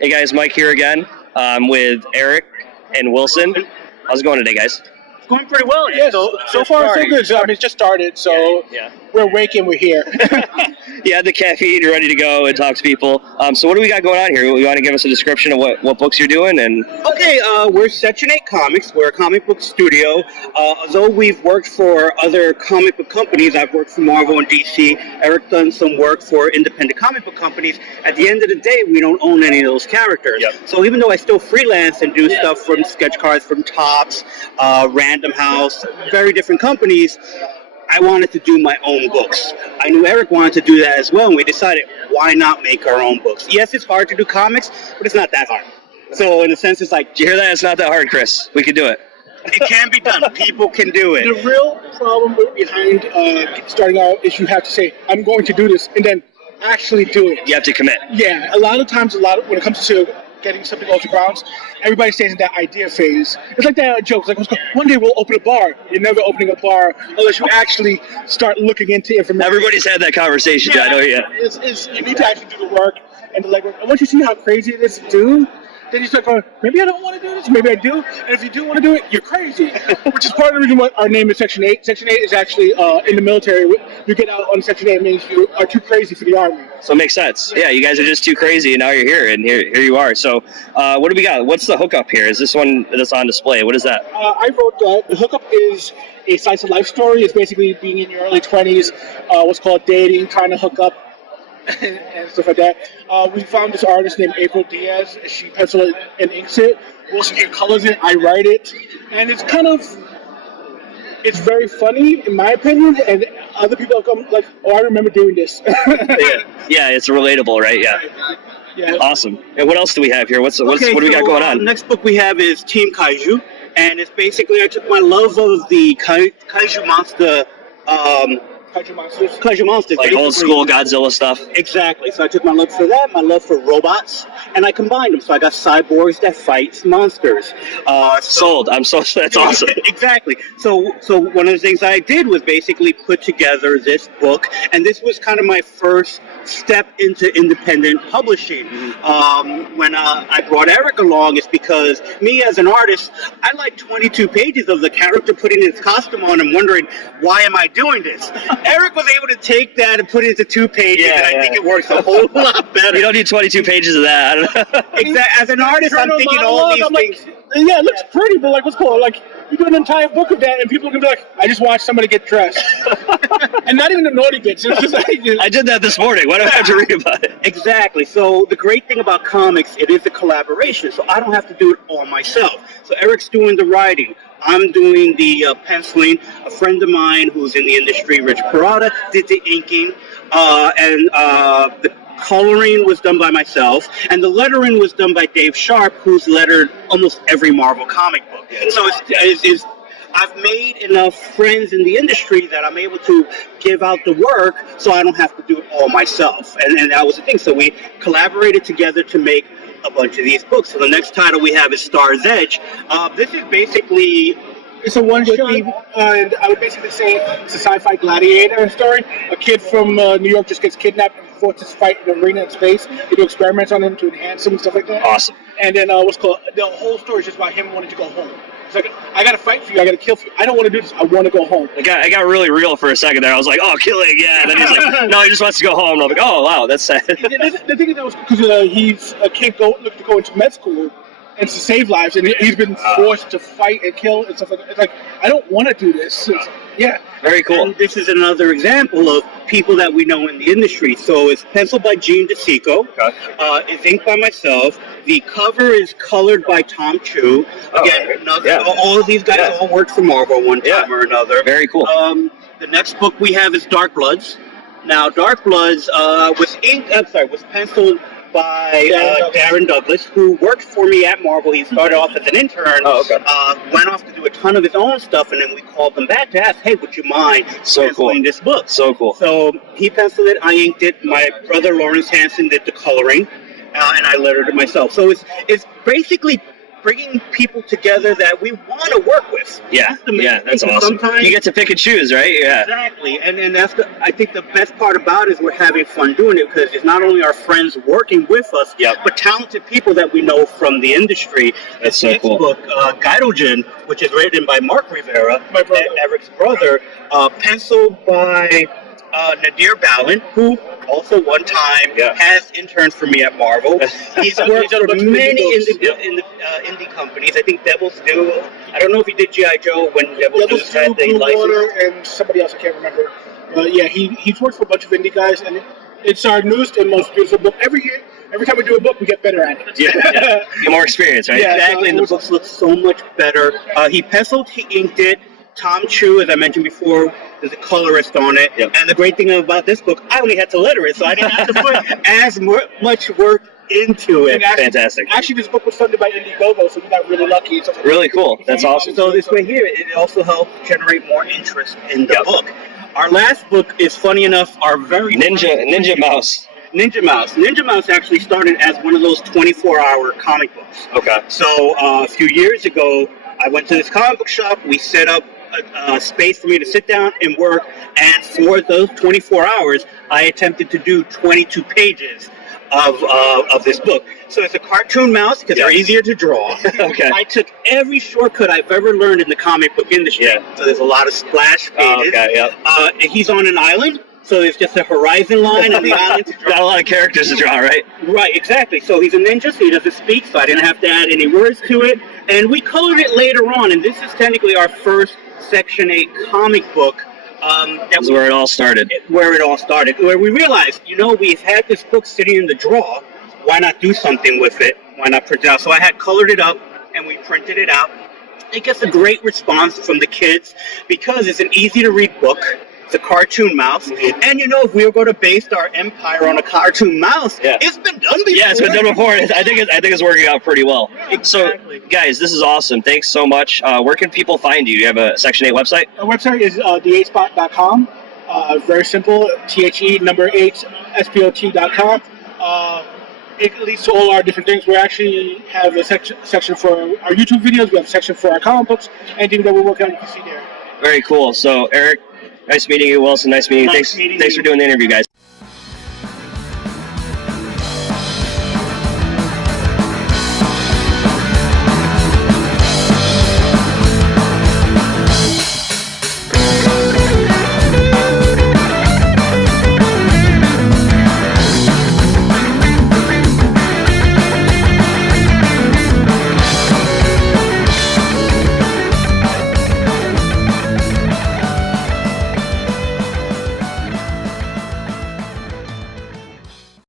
Hey guys, Mike here again with Eric and Wilson. How's it going today, guys? It's going pretty well. Yeah, so far so good. I mean, it just started, so we're awake and we're here. You had the caffeine, you're ready to go and talk to people. So what do we got going on here? You want to give us a description of what books you're doing? And Okay, we're Section 8 Comics. We're a comic book studio. Although we've worked for other comic book companies, I've worked for Marvel and DC. Eric done some work for independent comic book companies. At the end of the day, we don't own any of those characters. So even though I still freelance and do stuff from sketch cards from Topps, Random House, very different companies, I wanted to do my own books. I knew Eric wanted to do that as well, and we decided, why not make our own books? Yes, it's hard to do comics, but it's not that hard. So in a sense, it's like... Did you hear that? It's not that hard, Chris. We can do it. It can be done. People can do it. The real problem behind starting out is you have to say, I'm going to do this, and then actually do it. You have to commit. Yeah, a lot of times, when it comes to getting something off the ground, everybody stays in that idea phase. It's like that joke, like, one day we'll open a bar. You're never opening a bar unless you actually start looking into information. Everybody's had that conversation, I know, you need to actually do the work and the legwork. And once you see how crazy it is to do, then you start going, maybe I don't want to do this, maybe I do. And if you do want to do it, you're crazy. Which is part of the reason why our name is Section 8. Section 8 is actually in the military. You get out on Section 8 means you are too crazy for the Army. So it makes sense. Yeah, you guys are just too crazy, and now you're here, and here you are. So what do we got? What's the hookup here? Is this one that's on display? What is that? I wrote that. The hookup is a slice of life story. It's basically being in your early 20s, what's called dating, trying to hook up, and stuff like that. We found this artist named April Diaz. She pencils it and inks it. Wilson colors it. I write it. And it's it's very funny, in my opinion, and other people have come like, oh, I remember doing this. Yeah, it's relatable, right? Yeah. Awesome. And what else do we have here? What do we got going on? The next book we have is Team Kaiju, and it's basically, I took my love of the Kaiju monster, Kaiju monsters. Like old school Godzilla stuff. Exactly. So I took my love for that, my love for robots, and I combined them. So I got cyborgs that fight monsters. Sold. That's awesome. Exactly. So one of the things I did was basically put together this book, and this was kind of my first step into independent publishing. When I brought Eric along, it's because me as an artist, I like 22 pages of the character putting his costume on and wondering, why am I doing this? Eric was able to take that and put it into 2 pages, and I think it works a whole lot better. You don't need 22 pages of that. Exactly. As an artist, I'm thinking all these things. Yeah, it looks pretty, but what's cool? You do an entire book of that, and people are going to be like, I just watched somebody get dressed. And not even the naughty bits. It's just I did that this morning. Why do I have to read about it? Exactly. So the great thing about comics, it is a collaboration. So I don't have to do it all myself. So Eric's doing the writing. I'm doing the penciling. A friend of mine who's in the industry, Rich Parada, did the inking. And the coloring was done by myself, and the lettering was done by Dave Sharp, who's lettered almost every Marvel comic book. So I've made enough friends in the industry that I'm able to give out the work, so I don't have to do it all myself. And that was the thing. So we collaborated together to make a bunch of these books. So the next title we have is Star's Edge. This is basically... It's a one-shot, and I would basically say it's a sci-fi gladiator story. A kid from New York just gets kidnapped and forced to fight in an arena in space. They do experiments on him to enhance him and stuff like that. Awesome. And then the whole story is just about him wanting to go home. It's like, I got to fight for you, I got to kill for you. I don't want to do this, I want to go home. I got really real for a second there. I was like, oh, killing, yeah. And then he's like, no, he just wants to go home. And I'm like, oh, wow, that's sad. The thing is that was because he's a kid looking to go into med school and to save lives, and he's been forced to fight and kill and stuff like that. It's like, I don't want to do this. Very cool. And this is another example of people that we know in the industry. So it's penciled by Gene DeSico. It's inked by myself. The cover is colored by Tom Chu. Again, all of these guys all worked for Marvel one time or another. Very cool. The next book we have is Dark Bloods. Now, Dark Bloods was penciled by Darren Douglas, who worked for me at Marvel. He started off as an intern, went off to do a ton of his own stuff, and then we called him back to ask, hey, would you mind penciling this book? So cool. So he penciled it, I inked it, my brother Lawrence Hansen did the coloring, and I lettered it myself. So it's basically bringing people together that we want to work with. Yeah, that's awesome. Sometimes You get to pick and choose, right? Yeah. Exactly, and that's I think the best part about it is we're having fun doing it because it's not only our friends working with us, but talented people that we know from the industry. That's so cool. Book, Gyrogen, which is written by Mark Rivera, Eric's brother, penciled by Nadir Ballin, who also one time has interned for me at Marvel. He's worked for many indie companies. I think Devil's Due. I don't know if he did G.I. Joe when Devil's Due had the license. And somebody else, I can't remember. But yeah, he's worked for a bunch of indie guys, and it's our newest and most beautiful book. Every year, every time we do a book, we get better at it. Yeah, get more experience, right? Yeah, exactly, and the books look so much better. He penciled, he inked it. Tom Chu, as I mentioned before, is a colorist on it. And the great thing about this book, I only had to letter it, so I didn't have to put as much work into it. Fantastic. Actually, this book was funded by Indiegogo, so we got really lucky. Really cool. That's awesome. So this way here, it also helped generate more interest in the book. Our last book is, funny enough, our very Ninja Mouse. Ninja Mouse. Ninja Mouse actually started as one of those 24-hour comic books. Okay. So a few years ago, I went to this comic book shop. We set up a space for me to sit down and work, and for those 24 hours, I attempted to do 22 pages of this book. So it's a cartoon mouse because they're easier to draw. Okay. I took every shortcut I've ever learned in the comic book industry. So there's a lot of splash pages. He's on an island. So there's just a horizon line and the island to draw. Got a lot of characters to draw, right? Right, exactly. So he's a ninja, so he doesn't speak, so I didn't have to add any words to it. And we colored it later on, and this is technically our first Section 8 comic book. That's where it all started. Where we realized, we've had this book sitting in the drawer. Why not do something with it? Why not print it out? So I had colored it up, and we printed it out. It gets a great response from the kids because it's an easy-to-read book. It's a cartoon mouse. And if we were going to base our empire on a cartoon mouse, it's been done before. Yeah, it's been done before. I think it's working out pretty well. Exactly. So, guys, this is awesome. Thanks so much. Where can people find you? You have a Section 8 website? Our website is the8spot.com. Very simple. THE8spot.com. It leads to all our different things. We actually have a section for our YouTube videos. We have a section for our comic books. Anything that we're working on, you can see there. Very cool. So, Eric, nice meeting you. Wilson, nice meeting you. Thanks for doing the interview, guys.